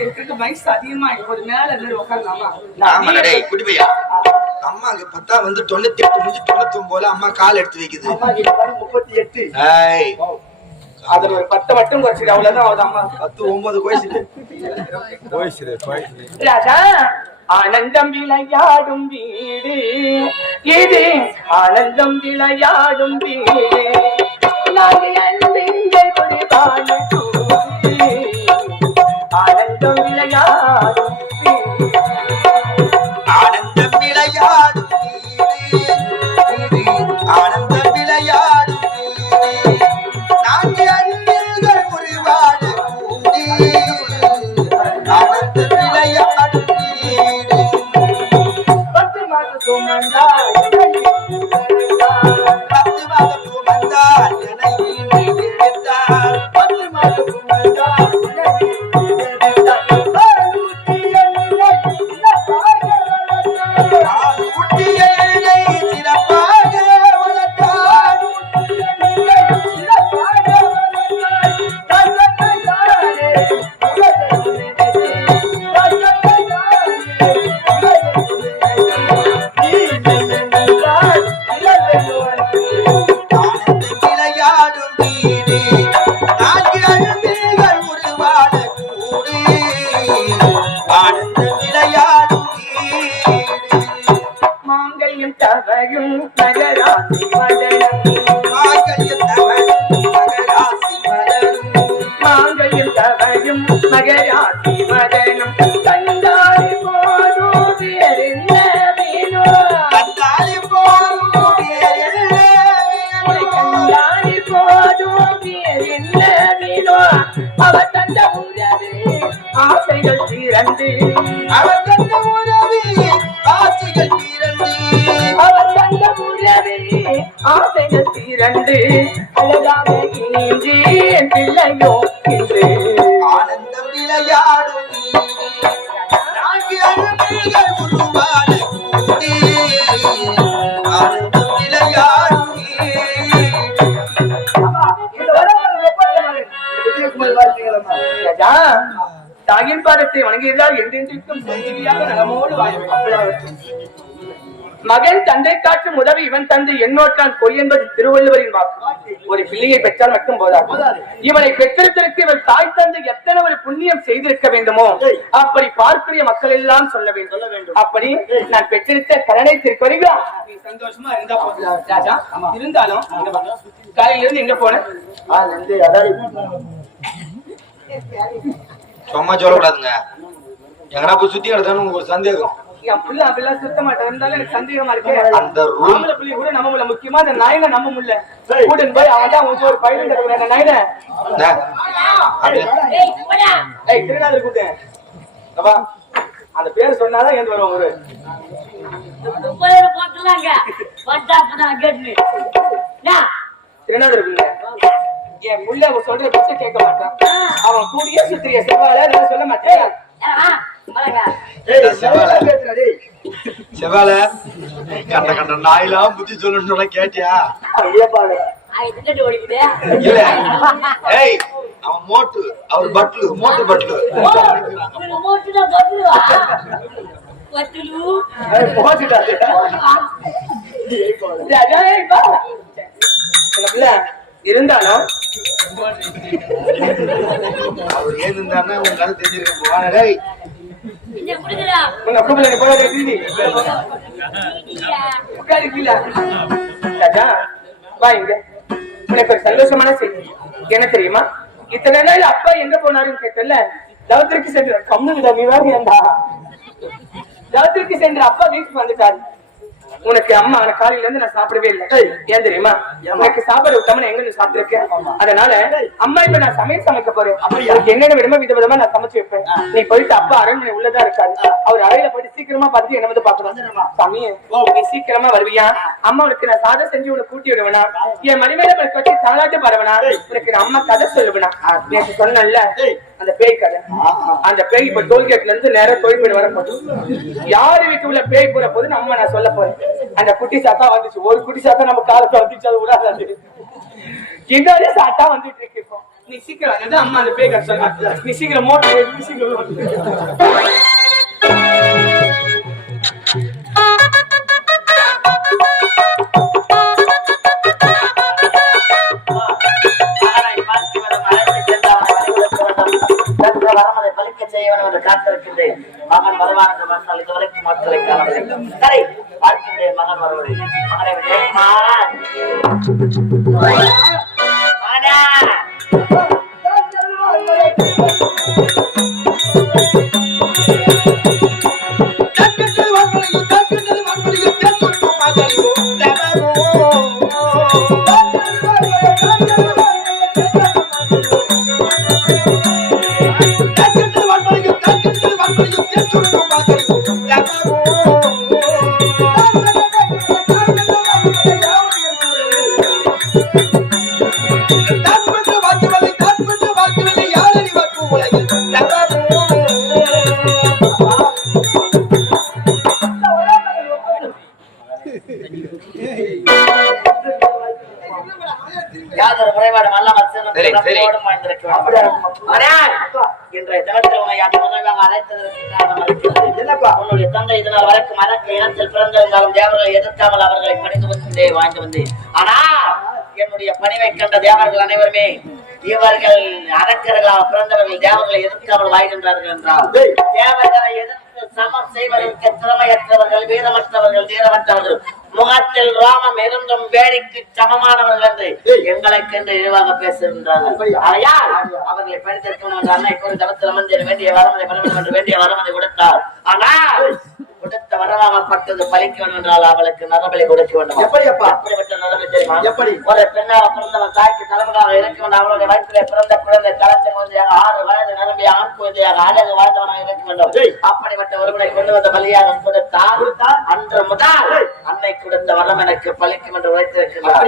அம்மாவுக்கு இருக்கிற வயசு அதிகமா ஒரு மேல உட்காரலாமா? அம்மாக்கு பார்த்தா வந்து 98 முடிஞ்சு 99 அம்மா கால் எடுத்து வைக்குது. 38. அதுல ஒரு 10 மட்டும் குறைச்சிடு, அவ்வளவுதான். அவள் அம்மா 10 9 போயிடுச்சு. ராஜா ஆனந்தம் விளையாடும் வீடு இது, ஆனந்தம் விளையாடும் வீடு, ஆனந்தம் விளையாடும் ஆனந்தம் விளையாடும் வீடு, ஆனந்தம் விளையாடும் வீடு, நான்கு அன்பில்கள் உருவாட கூடி ஆனந்தம் விளையாடும் வீடு. 10 மாதம் சுமந்தால் 10 மாதம் சுமந்தால் என்னை எடுத்தால் 10 மாதம் சுமந்தால் ஆசைகள் தீரந்து, அவர் தந்த உறவே ஆசைகள் தீரந்து, அவர் தந்த உறவே ஆசைகள் தீரந்து, அழகாக இன்றி பிள்ளையோ என்று ஆனந்தம் விளையாடும் நான்கு அன்பில்கள் உருவாட கூடி ஆனந்தம் விளையாடும். தாயின் பாதத்தை வணங்குகிறார் என்றென்றைக்கும் நலமோடு மகன் தந்தை காட்டும் உதவி இவன் தந்தை எண்ணோற்றான் கொய் என்பது திருவள்ளுவரின் வாக்கு. ஒரு பிள்ளையை பெற்றால் மட்டும் போதாது, இவனை பெற்றெடுத்ததற்கு இவள் தாய் தந்தை எத்தனை ஒரு புண்ணியம் செய்திருக்க வேண்டுமோ அப்படி பார்க்கிற மக்கள் எல்லாம் சொல்ல வேண்டும். அப்படி நான் பெற்றெடுத்த கடனை திருப்பறிகளா நீ சந்தோஷமா இருந்தா போதும் ராஜா. இருந்தாலும் காலையில இருந்து எங்க போன? சும்மா சொல்லக்கூடாதுங்க, எங்கன்னா போய் சுத்தி கிடத்தான்னு உங்களுக்கு சந்தேகம். என் பிள்ளை அப்படிலாம் சுத்த மாட்டேன், இருந்தாலும் எனக்கு சந்தேகமா இருக்கு. அந்த ரூம்ல பிள்ளை கூட நம்ப முடியல, முக்கியமா அந்த நாயனை நம்ப முடியல. கூட்டன் போய் அவன் தான் ஒரு பயிர் தருவாங்க நாயனை. திருநாதர் கூட்டேன் அந்த பேர் சொன்னாதான் ஏந்து வருவாங்க. திருநாதர் பிள்ளை என் முள்ள அவன் சொல்ற பச்சை கேட்க மாட்டான். அவன் கூடிய சுத்திரிய செவ்வாழ சொல்ல மாட்டேன். செவ்வாழ கண்ட கண்ட நாயெல்லாம் புத்தி சொல்லணும்னு கேட்டியா? அவன் மோட்டு, அவர் பட்லு, மோட்டு பட்லு. இருந்தாலும் அவர் ஏன் இருந்தாருன்னா உங்க கதை தெரிஞ்சிருக்க. சந்தோஷமான செய்தி என்ன தெரியுமா? இத்தனை நாள் அப்பா எங்க போனாருன்னு கேட்டல, தவத்திற்கு சென்று கம்முடா விவாதியா தவத்திற்கு சென்று அப்பா வீட்டுக்கு வந்துட்டாரு. உனக்கு அம்மா காலையில இருந்து நான் சாப்பிடவே இல்லை. ஏன் தெரியுமா? உனக்கு சாப்பாடு விட்டாம எங்க சாப்பிட்டுருக்கேன். அதனால அம்மா இப்ப நான் சமையல் சமைக்க போறேன். உனக்கு என்னென்ன விடமோ விதவிதமா நான் சமைச்சு வைப்பேன். நீ போயிட்டு அப்பா அரண்மனை உள்ளதா இருக்காரு, அவர் அறையில போயிட்டு சீக்கிரமா பார்த்து என்ன வந்து பாக்கணும். சாமி நீ சீக்கிரமா வருவியா? அம்மா உனக்கு நான் சாதம் செஞ்சு உனக்கு கூட்டி விடுவேனா? என் மணிமேல வச்சு தாளாட்டு பாருவனா? உனக்கு நான் அம்மா கதை சொல்லுவேனா? எனக்கு சொன்னல அந்த பேய் கதை. அந்த பேய் இப்ப டோல்கேட்ல இருந்து நேரம் கோயில்பேடு வர போது யாரு வீட்டுக்குள்ள பேய் போற போது நம்ம நான் சொல்ல போறேன். அந்த குட்டி சாத்தா வந்துச்சு. ஒரு குட்டி சாத்தா நம்ம காலத்தை வந்துச்சு, அது விடாது. இன்னொரு சாத்தா வந்துட்டு இருக்கு. இப்போ நீ சீக்கிரம் அதான் அம்மா அந்த பேய் சொன்னா நீ சீக்கிரம் மோட்டர் நீ சீக்கிரம் வரமதை பலிக்க செய்யவன் என்று காத்திருக்கின்றேன். மகன் வருவான் என்று மறுநாள் இதுவரைக்கும் மக்களை காணவில்லை. சரி, பார்க்கின்றேன் மகன் வருவதை. மகனை யாதொரு குறைபாடும் அல்லாமல் இன்றைய தினத்தில் உன்னை முதலாக அழைத்ததற்கு காரணம் இருக்கிறது. உன்னுடைய தந்தை இதனால் வரைக்கும் அரக்க இனத்தில் பிறந்திருந்தாலும் தேவர்களை எதிர்க்காமல் அவர்களை பணிந்து வந்து வாழ்ந்து வந்தேன். ஆனா என்னுடைய பணிவை கண்ட தேவர்கள் அனைவருமே இவர்கள் அரக்கர்களாக பிறந்தவர்கள் தேவர்களை எதிர்க்காமல் வாழ்கின்றார்கள் என்றால் தேவர்களை எதிர்த்து சமம் செய்வதற்கு திறமையற்றவர்கள், வீரமற்றவர்கள், தீரமற்றவர்கள், முகத்தில் ரோமம் இருந்தும் வேடிக்கு சமமானவர்கள் என்று எங்களை கண்டு இழிவாக பேசுகின்றார்கள். அவர்களை படித்திருக்கணும் என்ற அன்னை கூறி தவத்தில் அமர்ந்து வேண்டிய வரமதை பெற வேண்டும் என்று வேண்டிய வரமதை கொடுத்தார். ஆனால் கொடுத்த வரவாகப்பட்டது பலிக்க வேண்டும் என்றால் அவளுக்கு நரபலி கொடுக்க வேண்டும். அப்படிப்பட்ட நரபலி தெரியுமா? எப்படி ஒரு பெண்ணாக பிறந்தவன் தாய்க்கு தலைவராக இருக்க வேண்டும். அவளுடைய வயிற்றிலே பிறந்த குழந்தை கலச்ச குழந்தையாக 6 வயது நிரம்பிய ஆண் குழந்தையாக அழகு வாழ்ந்தவனாக இருக்க வேண்டும். அப்படிப்பட்ட ஒருவனை கொண்டு வந்த பலியாக கொடுத்தால் அன்று முதல் அன்னை கொடுத்த வரம் எனக்கு பலிக்கும் என்று உழைத்திருக்கிறார்.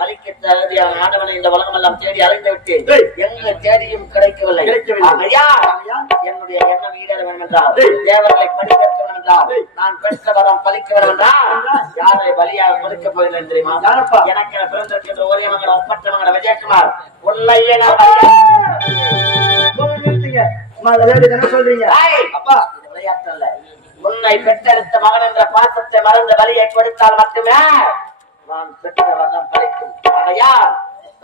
பலிக்க தகுதியான ஆண்டவனை இந்த உலகம் எல்லாம் தேடி அறிந்து விட்டு எங்களை தேடியும் கிடைக்கவில்லை. என்னுடைய எண்ணம் ஈடேற வேண்டும் என்றால் தேவர்களை படி நான் பெற்ற வரம் பலிக்க வேண்டும் என்றால் யாரை பலியாக கொடுக்க போகிறேன் தெரியுமா? எனக்கு என பிறந்திருக்கின்ற ஒரே மகன் ஒப்பற்ற மகன் விஜயகுமார். உன்னை விளையாட்டல்ல, உன்னை பெற்றெடுத்த மகன் என்ற பாசத்தை மறந்த வலியை கொடுத்தால் மட்டுமே நான் பெற்ற வரம் பலிக்கும். ஆகையால்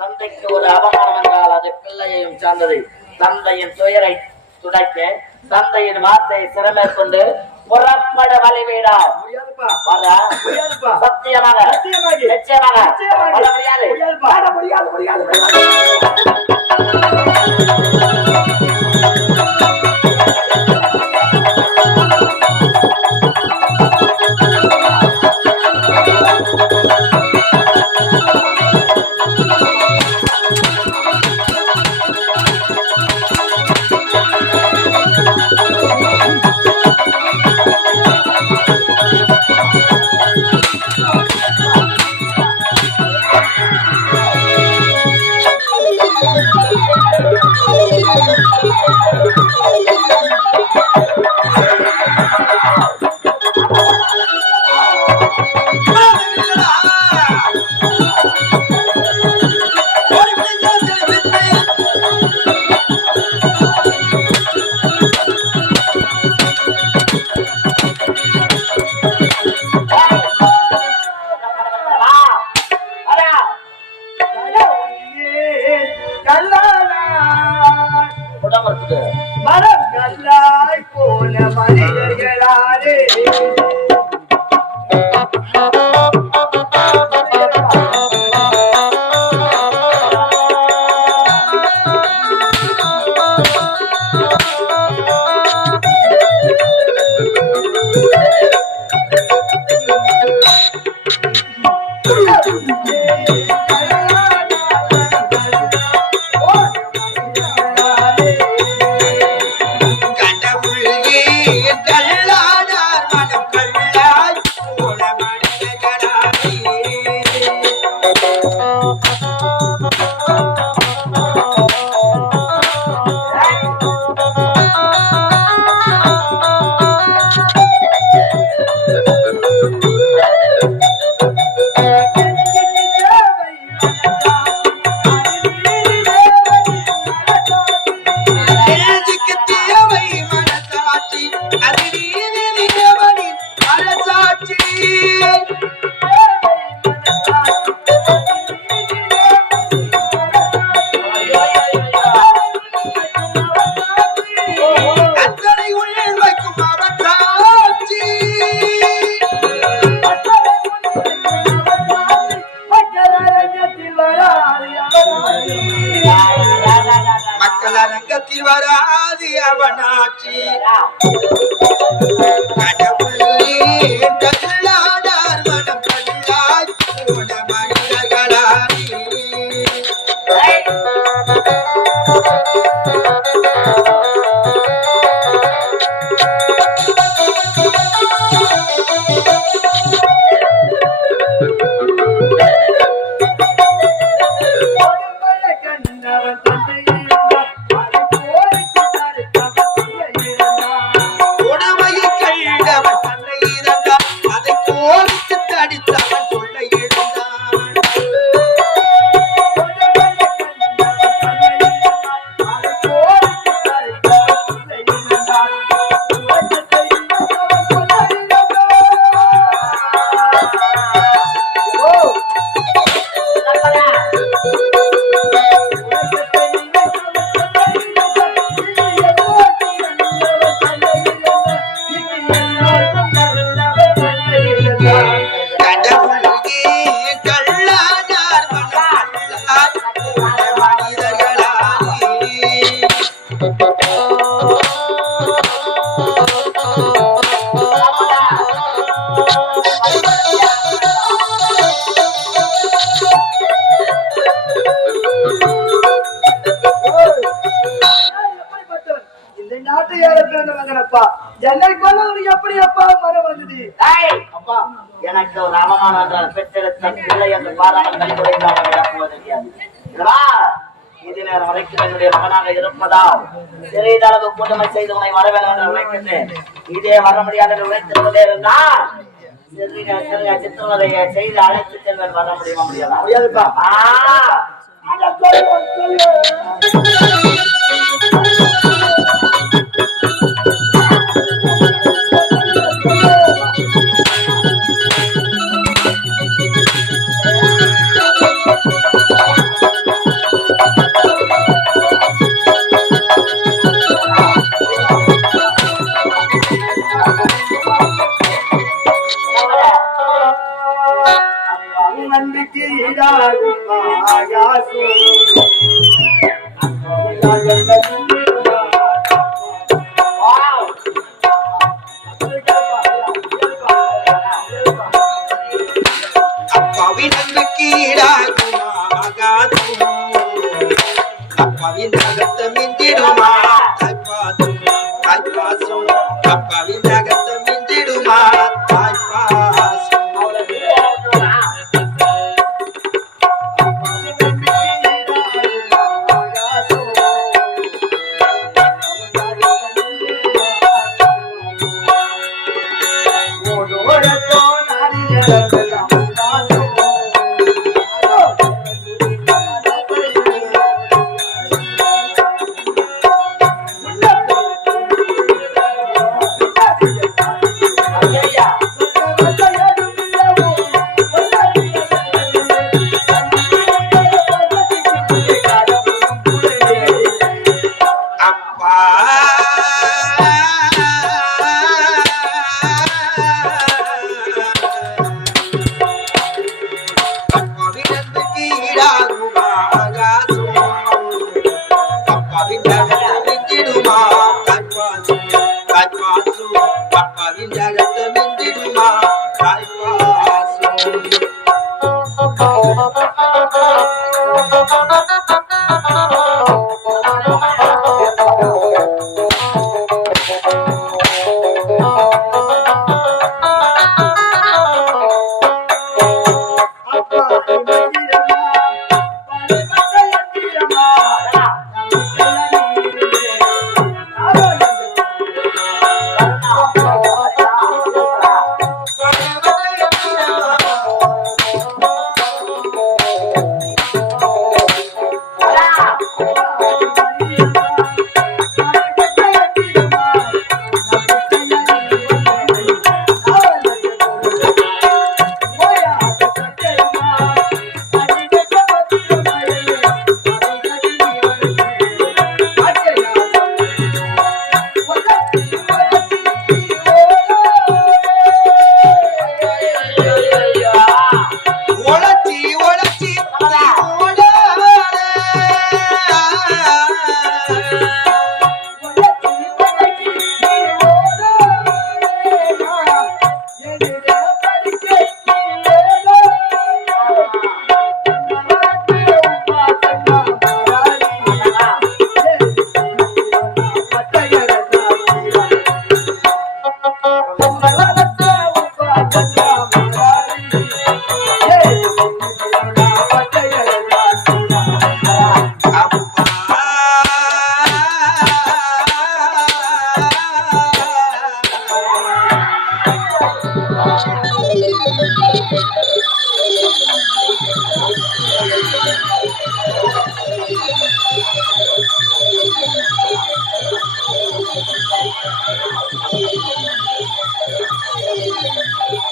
தந்தைக்கு ஒரு அவமானம் என்றால் அது பிள்ளையையும் சார்ந்தது. தந்தையின் துயரை துடைக்க தந்தையின் வார்த்தையை சிறமேற்கொண்டு புறப்பட வழிவீடா சத்தியமாக நிச்சயமாக முடியாது. மரக்கல்லாய் போன மனிதர்களாலே அத்தனை உள் வைக்கும் அவற்றாட்சி மக்கள் அரங்கத்தில் வராது அவனாட்சி கடவுளே கல்லாடார் மனம் கல்லாய் போன மனிதர்களாய் உடமையை கண்டவன் தன்னை இறந்தான் அதை கோவித்து தடித்தவன் சொல்ல எழுந்தான் கடவுளே கல்லாடார் மனம் கல்லாய் போன மனிதர்களாய் இந்த நாட்டை யார பிறந்தவங்கப்பா என்னை கொண்டவனுக்கு எப்படி அப்பா மரம் வந்தது அப்பா எனக்கு ஒரு அவமானம் என்றால் பெற்றெடுத்த பிள்ளை என்று பாராமல் கண்டுபிடிக்காமல் இது நேரம் வரைக்கும் என்னுடைய மகனாக இருப்பதால் சிறிதளவு புதுமை செய்து உன்னை வர வேண்டும் என்று உழைக்கின்றேன். இதே வர முடியாது என்று உழைத்திருப்பதே இருந்தால் சிறிய சித்திரவதையை செய்து அழைத்து செல்வேன். வர முடியுமா முடியாதா? முடியாதுப்பா. நன்றிக்கு ஈடாகும் ஆகாசம் அப்பாவின் நன்மைக்கு ஈடாகும் ஆகாதும் அப்பாவின் அகத்தை மிஞ்சிடுமா தாய்ப்பாதும் தாய்ப்பாசும் அப்பாவின் அகத்தை மிஞ்சிடுமா தாய்ப்பாசும்